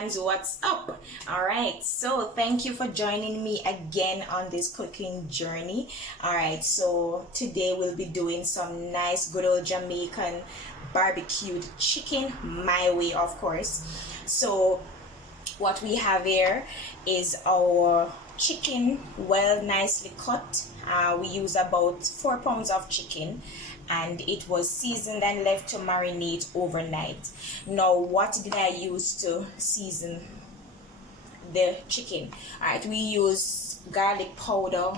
Jamaican's, what's up? All right, so thank you for joining me again on this cooking journey. All right, so today we'll be doing some nice good old Jamaican barbecued chicken, my way, of course. So what we have here is our chicken, well nicely cut. We use about 4 pounds of chicken, and it was seasoned and left to marinate overnight. Now, what did I use to season the chicken? All right, we use garlic powder,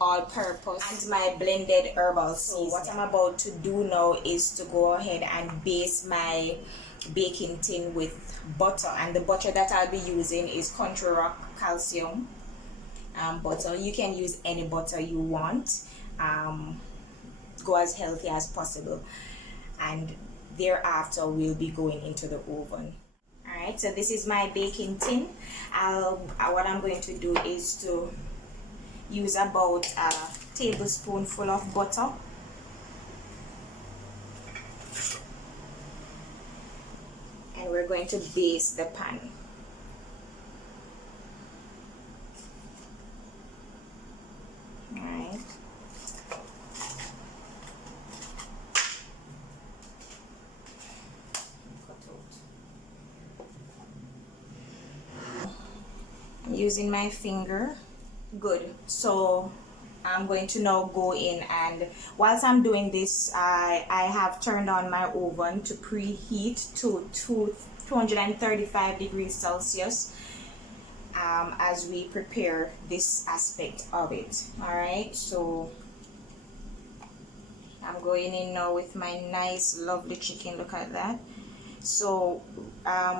all purpose, and my blended herbal seasoning. So what I'm about to do now is to go ahead and base my baking tin with butter, and the butter that I'll be using is Country Rock calcium butter. You can use any butter you want. Go as healthy as possible, and thereafter we'll be going into the oven. All right, so this is my baking tin. What I'm going to do is to use about a tablespoonful of butter, and we're going to base the pan. All right. I'm using my finger. Good. So I'm going to now go in, and whilst I'm doing this, I have turned on my oven to preheat to 235 degrees Celsius as we prepare this aspect of it. All right, so I'm going in now with my nice lovely chicken. Look at that. So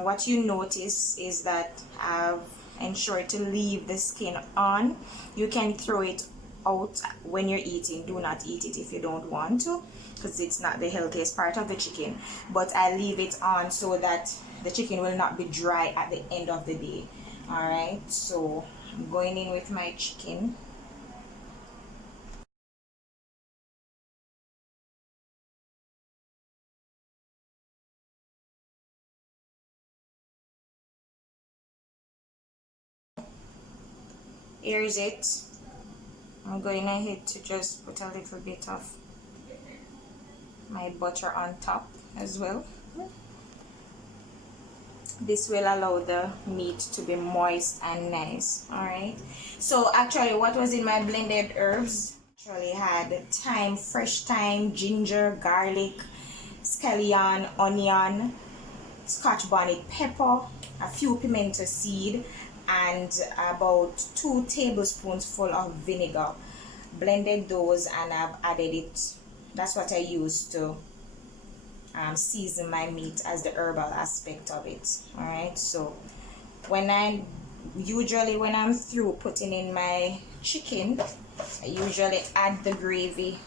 what you notice is that I've ensured to leave the skin on. You can throw it out when you're eating. Do not eat it if you don't want to, because it's not the healthiest part of the chicken, but I leave it on so that the chicken will not be dry at the end of the day. All right, so I'm going in with my chicken. Here's it. I'm going ahead to just put a little bit of my butter on top as well. This will allow the meat to be moist and nice. All right, so actually what was in my blended herbs actually had thyme, fresh thyme, ginger, garlic, scallion, onion, scotch bonnet pepper, a few pimento seed, and about 2 tablespoons full of vinegar. Blended those, and I've added it. That's what I used to season my meat as the herbal aspect of it. All right, so when I'm through putting in my chicken, I usually add the gravy.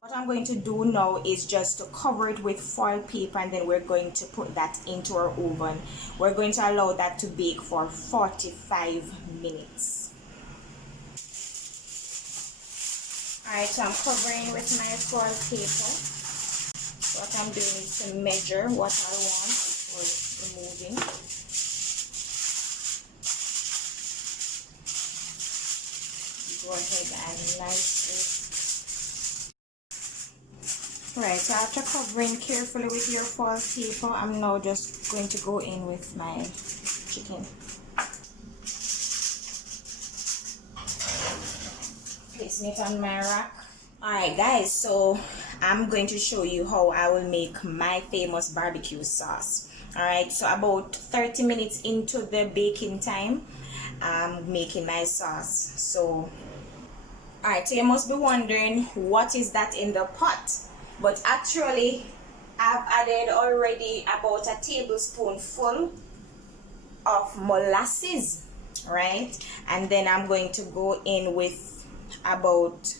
What I'm going to do now is just to cover it with foil paper, and then we're going to put that into our oven. We're going to allow that to bake for 45 minutes. Alright, so I'm covering with my foil paper. What I'm doing is to measure what I want before removing. Go ahead and nicely. Right, so after covering carefully with your foil paper, I'm now just going to go in with my chicken. Placing it on my rack. Alright guys, so I'm going to show you how I will make my famous barbecue sauce. Alright, so about 30 minutes into the baking time, I'm making my sauce. So alright, so you must be wondering, what is that in the pot? But actually, I've added already about a tablespoonful of molasses, right? And then I'm going to go in with about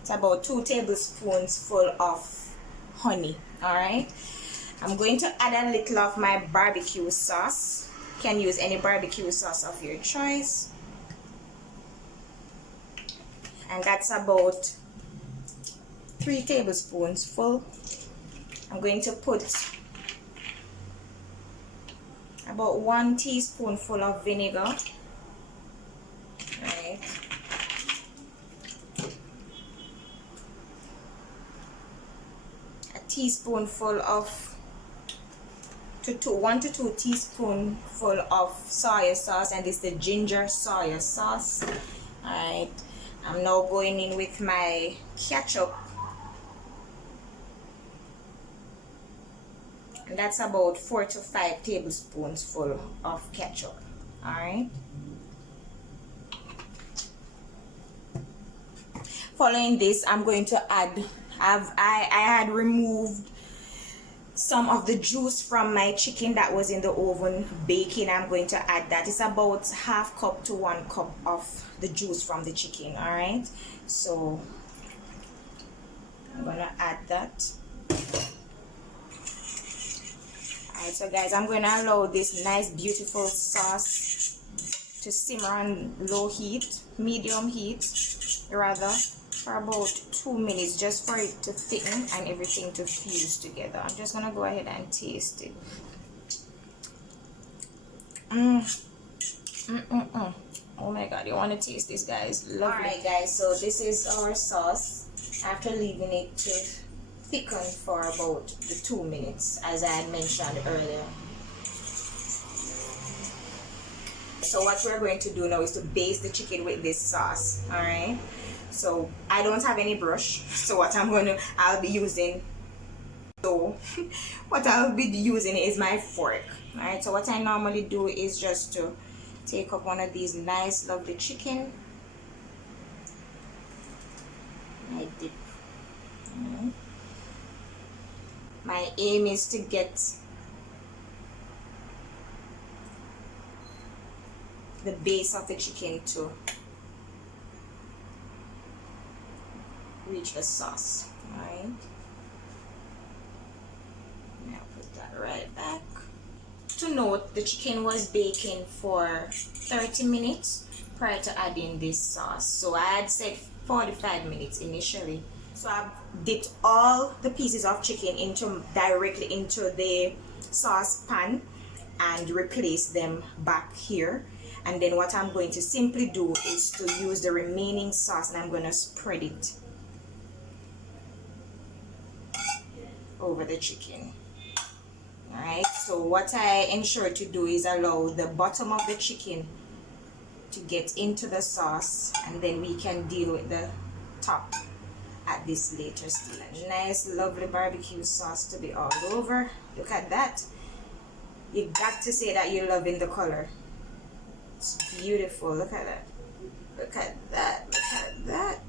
it's about 2 tablespoons full of honey. All right, I'm going to add a little of my barbecue sauce. You can use any barbecue sauce of your choice, and that's about 3 tablespoons full. I'm going to put about 1 teaspoonful of vinegar. Right. A teaspoonful of 1 to 2 teaspoonful of soy sauce, and this is the ginger soy sauce. Alright, I'm now going in with my ketchup, and that's about 4 to 5 tablespoons full of ketchup. Alright, following this, I'm going to add, I had removed some of the juice from my chicken that was in the oven baking. I'm going to add that. It's about 1/2 cup to 1 cup of the juice from the chicken. All right, so I'm gonna add that. All right, so guys, I'm gonna allow this nice beautiful sauce to simmer on low heat, medium heat rather, for about 2 minutes, just for it to thicken and everything to fuse together. I'm just gonna go ahead and taste it. Oh my god, you want to taste this, guys? Lovely. Alright guys, so this is our sauce after leaving it to thicken for about the 2 minutes, as I had mentioned earlier. So what we're going to do now is to baste the chicken with this sauce. Alright, so I don't have any brush, so I'll be using is my fork. Alright, so what I normally do is just to take up one of these nice lovely chicken. I dip. My aim is to get the base of the chicken to reach the sauce. Alright, now put that right back. To note, the chicken was baking for 30 minutes prior to adding this sauce, so I had said 45 minutes initially. So I've dipped all the pieces of chicken directly into the sauce pan and replace them back here. And then what I'm going to simply do is to use the remaining sauce, and I'm going to spread it over the chicken. Alright, so what I ensure to do is allow the bottom of the chicken to get into the sauce, and then we can deal with the top at this later stage. Nice lovely barbecue sauce to be all over. Look at that. You got to say that you're loving the color. It's beautiful. Look at that. Look at that. Look at that.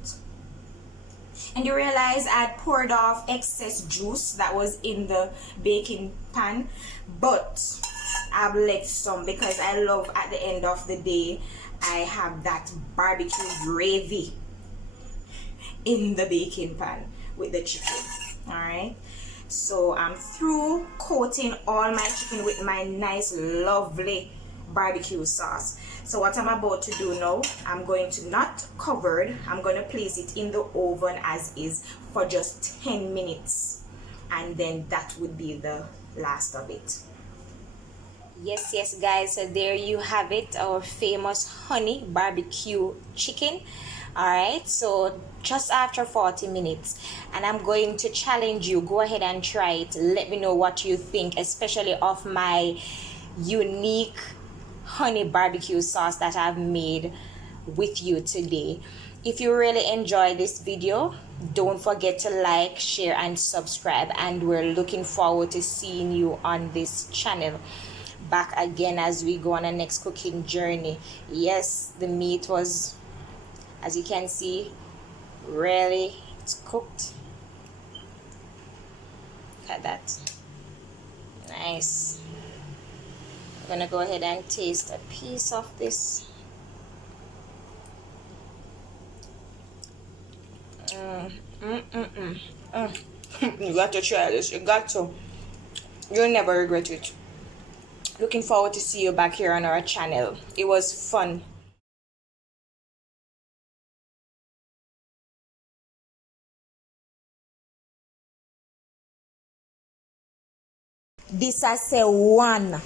And you realize I had poured off excess juice that was in the baking pan, but I've left some because I love, at the end of the day, I have that barbecue gravy in the baking pan with the chicken. Alright, so I'm through coating all my chicken with my nice lovely barbecue sauce. So what I'm about to do now, I'm going to, not covered, I'm going to place it in the oven as is for just 10 minutes, and then that would be the last of it. Yes guys, so there you have it, our famous honey barbecue chicken. Alright, so just after 40 minutes, and I'm going to challenge you, go ahead and try it. Let me know what you think, especially of my unique honey barbecue sauce that I've made with you today. If you really enjoy this video, don't forget to like, share and subscribe, and we're looking forward to seeing you on this channel back again as we go on our next cooking journey. Yes, the meat was, as you can see, really, it's cooked. Look at that. Nice. I'm gonna go ahead and taste a piece of this. You got to try this. You got to. You'll never regret it. Looking forward to see you back here on our channel. It was fun. This I say one.